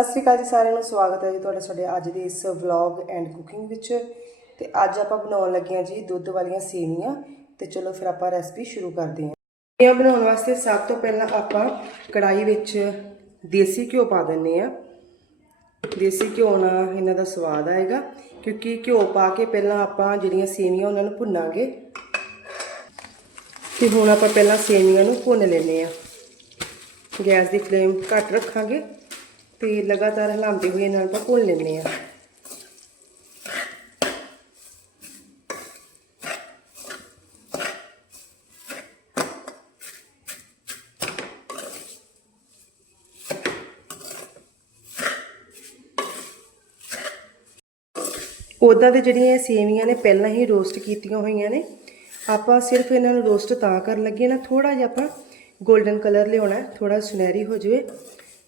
ਸਤਿ ਸ਼੍ਰੀ ਅਕਾਲ ਜੀ ਸਾਰਿਆਂ ਨੂੰ, ਸਵਾਗਤ ਹੈ ਜੀ ਤੁਹਾਡਾ ਸਾਡੇ ਅੱਜ ਦੇ ਇਸ ਵਲੌਗ ਐਂਡ ਕੁਕਿੰਗ ਵਿੱਚ। ਤੇ ਅੱਜ ਆਪਾਂ ਬਣਾਉਣ ਲੱਗੇ ਹਾਂ ਜੀ ਦੁੱਧ ਵਾਲੀਆਂ ਸੇਵੀਆਂ ਤੇ ਚਲੋ ਫਿਰ ਆਪਾਂ ਰੈਸਪੀ ਸ਼ੁਰੂ ਕਰਦੇ ਹਾਂ। ਸੇਵੀਆਂ ਬਣਾਉਣ ਵਾਸਤੇ ਸਭ ਤੋਂ ਪਹਿਲਾਂ ਆਪਾਂ ਕੜਾਈ ਵਿੱਚ ਦੇਸੀ ਘਿਓ ਪਾ ਦਿੰਨੇ ਆ ਦੇਸੀ ਘਿਓ ਨਾਲ ਇਹਨਾਂ ਦਾ ਸਵਾਦ ਆਏਗਾ, ਕਿਉਂਕਿ ਘਿਓ ਪਾ ਕੇ ਪਹਿਲਾਂ ਆਪਾਂ ਜਿਹੜੀਆਂ ਸੇਵੀਆਂ ਉਹਨਾਂ ਨੂੰ ਭੁੰਨਾਂਗੇ। ਤੇ ਹੁਣ ਆਪਾਂ ਪਹਿਲਾਂ ਸੇਵੀਆਂ ਨੂੰ ਭੁੰਨ ਲੈਨੇ ਆ ਗੈਸ ਦੀ ਫਲੇਮ ਘੱਟ ਰੱਖਾਂਗੇ। ਤੇ ਲਗਾਤਾਰ ਹਿਲਾਉਂਦੇ ਹੋਏ ਇਹਨਾਂ ਨੂੰ ਆਪਾਂ ਭੁੰਨ ਲੈਂਦੇ ਆ ਉਦਾਂ ਤੇ ਜਿਹੜੀਆਂ ਇਹ ਸੇਵੀਆਂ ਨੇ ਪਹਿਲਾਂ ਹੀ ਰੋਸਟ ਕੀਤੀਆਂ ਹੋਈਆਂ ਨੇ, ਆਪਾਂ ਸਿਰਫ ਇਹਨਾਂ ਨੂੰ ਰੋਸਟ ਤਾਂ ਕਰਨ ਲੱਗੇ ਨਾ ਥੋੜਾ ਜਿਹਾ ਆਪਾਂ 골ਡਨ ਕਲਰ ਲਿਆਉਣਾ ਥੋੜਾ ਸੁਨਹਿਰੀ ਹੋ ਜਾਵੇ।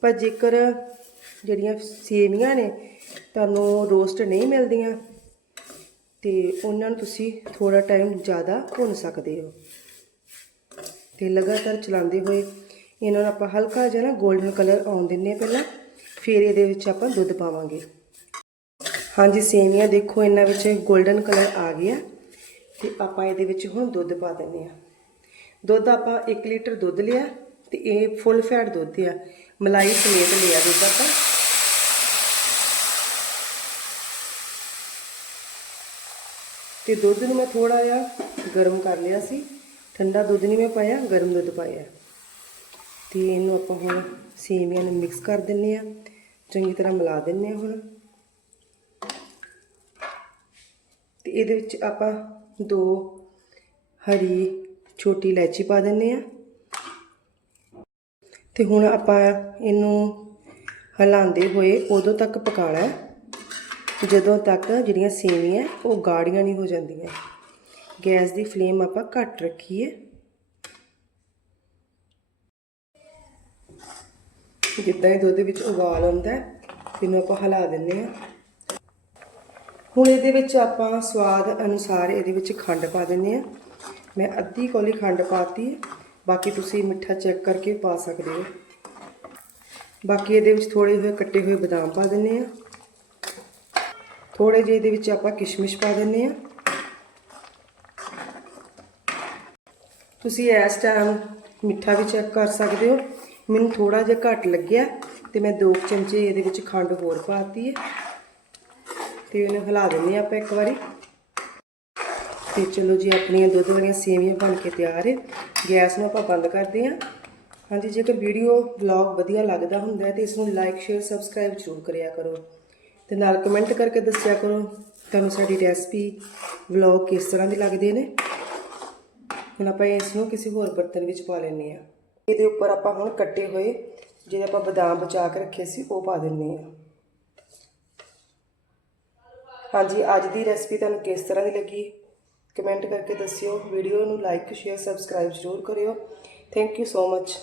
ਪਰ ਜੇਕਰ ਜਿਹੜੀਆਂ ਸੇਵੀਆਂ ਨੇ, ਤੁਹਾਨੂੰ ਰੋਸਟ ਨਹੀਂ ਮਿਲਦੀਆਂ, ਤੇ ਉਹਨਾਂ ਨੂੰ ਤੁਸੀਂ ਥੋੜਾ ਟਾਈਮ ਜ਼ਿਆਦਾ ਭੁੰਨ ਸਕਦੇ ਹੋ। ਤੇ ਲਗਾਤਾਰ ਚਲਾਉਂਦੇ ਹੋਏ ਇਹਨਾਂ ਨੂੰ ਆਪਾਂ ਹਲਕਾ ਜਿਹਾ ਨਾ 골ਡਨ ਕਲਰ ਆਉਣ ਦਿੰਨੇ ਆ ਪਹਿਲਾਂ, ਫਿਰ ਇਹਦੇ ਵਿੱਚ ਆਪਾਂ ਦੁੱਧ ਪਾਵਾਂਗੇ। ਹਾਂਜੀ, ਸੇਵੀਆਂ ਦੇਖੋ, ਇਹਨਾਂ ਵਿੱਚ 골ਡਨ ਕਲਰ ਆ ਗਿਆ, ਤੇ ਆਪਾਂ ਇਹਦੇ ਵਿੱਚ ਹੁਣ ਦੁੱਧ ਪਾ ਦਿੰਨੇ ਆ ਦੁੱਧ ਆਪਾਂ 1 ਲੀਟਰ ਦੁੱਧ ਲਿਆ ਤੇ ਇਹ ਫੁੱਲ ਫੈਟ ਦੁੱਧ ਆ। ਮਲਾਈ ਸਮੇਤ ਲਿਆ ਦੁੱਧ ਆਪਾਂ। ਤੇ ਦੁੱਧ ਨੂੰ ਮੈਂ ਥੋੜਾ ਜਿਹਾ ਗਰਮ ਕਰ ਲਿਆ ਸੀ। ਠੰਡਾ ਦੁੱਧ ਨਹੀਂ ਮੈਂ ਪਾਇਆ, ਗਰਮ ਦੁੱਧ ਪਾਇਆ। ਤੇ ਇਹਨੂੰ ਆਪਾਂ ਹੁਣ ਸੇਵੀਆਂ ਨੂੰ ਮਿਕਸ ਕਰ ਦਿੰਨੇ ਆ ਚੰਗੀ ਤਰ੍ਹਾਂ ਮਿਲਾ ਦਿੰਨੇ ਆ ਹੁਣ। ਤੇ ਇਹਦੇ ਵਿੱਚ ਆਪਾਂ ਦੋ ਹਰੀ ਛੋਟੀ ਇਲਾਇਚੀ ਪਾ ਦਿੰਨੇ ਆ ਤੇ ਹੁਣ ਆਪਾਂ ਇਹਨੂੰ ਹਿਲਾਉਂਦੇ ਹੋਏ ਉਦੋਂ ਤੱਕ ਪਕਾਣਾ ਜਦੋਂ ਤੱਕ ਜਿਹੜੀਆਂ ਸੇਵੀਆਂ ਉਹ ਗਾੜੀਆਂ ਨਹੀਂ ਹੋ ਜਾਂਦੀਆਂ। ਗੈਸ ਦੀ ਫਲੇਮ ਆਪਾਂ ਘੱਟ ਰੱਖੀਏ। ਜਿੱਦਾਂ ਹੀ ਦੁੱਧ ਵਿੱਚ ਉਬਾਲ ਆਉਂਦਾ ਇਹਨੂੰ ਆਪਾਂ ਹਿਲਾ ਦਿੰਨੇ ਆ ਹੁਣ ਇਹਦੇ ਵਿੱਚ ਆਪਾਂ ਸਵਾਦ ਅਨੁਸਾਰ ਇਹਦੇ ਵਿੱਚ ਖੰਡ ਪਾ ਦਿੰਨੇ ਆ ਮੈਂ ਅੱਧੀ ਕੌਲੀ ਖੰਡ ਪਾਤੀ ਹੈ। ਬਾਕੀ ਤੁਸੀਂ ਮਿੱਠਾ ਚੈੱਕ ਕਰਕੇ ਪਾ ਸਕਦੇ ਹੋ। ਬਾਕੀ ਇਹਦੇ ਵਿੱਚ ਥੋੜੇ ਹੋਏ ਕੱਟੇ ਹੋਏ ਬਦਾਮ ਪਾ ਦਿੰਨੇ ਆ ਥੋੜੇ ਜਿਹੇ ਇਹਦੇ ਵਿੱਚ ਆਪਾਂ ਕਿਸ਼ਮਿਸ਼ ਪਾ ਦਿੰਨੇ ਆ ਤੁਸੀਂ ਇਸ ਟਾਈਮ ਮਿੱਠਾ ਵੀ ਚੈੱਕ ਕਰ ਸਕਦੇ ਹੋ। ਮੈਨੂੰ ਥੋੜਾ ਜਿਹਾ ਘੱਟ ਲੱਗਿਆ ਤੇ ਮੈਂ 2 ਚਮਚੇ ਇਹਦੇ ਵਿੱਚ ਖੰਡ ਹੋਰ ਪਾਤੀ ਹੈ। ਤੇ ਇਹਨੂੰ ਹਿਲਾ ਦਿੰਦੇ ਆਪਾਂ ਇੱਕ ਵਾਰੀ। ਤੇ ਚਲੋ ਜੀ, ਆਪਣੀਆਂ ਦੁੱਧ ਵਾਲੀਆਂ ਸੇਵੀਆਂ ਬਣ ਕੇ ਤਿਆਰ ਹੈ। ਗੈਸ ਨੂੰ ਆਪਾਂ ਬੰਦ ਕਰਦੇ ਹਾਂ। ਹਾਂਜੀ, ਜੇਕਰ ਵੀਡੀਓ, ਵਲੌਗ ਵਧੀਆ ਲੱਗਦਾ ਹੁੰਦਾ ਹੈ ਤੇ ਇਸ ਨੂੰ ਲਾਈਕ ਸ਼ੇਅਰ ਸਬਸਕ੍ਰਾਈਬ ਜ਼ਰੂਰ ਕਰਿਆ ਕਰੋ। ਤੇ ਨਾਲ ਕਮੈਂਟ ਕਰਕੇ ਦੱਸਿਆ ਕਰੋ, ਤੁਹਾਨੂੰ ਸਾਡੀ ਰੈਸਪੀ ਵਲੌਗ ਕਿਸ ਤਰ੍ਹਾਂ ਦੇ ਲੱਗਦੇ ਨੇ। ਹੁਣ ਆਪਾਂ ਇਸ ਨੂੰ ਕਿਸੇ ਹੋਰ ਬਰਤਨ ਵਿੱਚ ਪਾ ਲੈਂਦੇ ਆ ਇਹਦੇ ਉੱਪਰ ਆਪਾਂ ਹੁਣ ਕੱਟੇ ਹੋਏ ਜਿਹੜੇ ਆਪਾਂ ਬਦਾਮ ਬਚਾ ਕੇ ਰੱਖੇ ਸੀ, ਉਹ ਪਾ ਦਿੰਦੇ ਆ ਹਾਂਜੀ, ਅੱਜ ਦੀ ਰੈਸਪੀ ਤੁਹਾਨੂੰ ਕਿਸ ਤਰ੍ਹਾਂ ਦੀ ਲੱਗੀ? ਕਮੈਂਟ ਕਰਕੇ ਦੱਸਿਓ ਵੀਡੀਓ ਨੂੰ ਲਾਈਕ ਸ਼ੇਅਰ ਸਬਸਕ੍ਰਾਈਬ ਜ਼ਰੂਰ ਕਰਿਓ। Thank you so much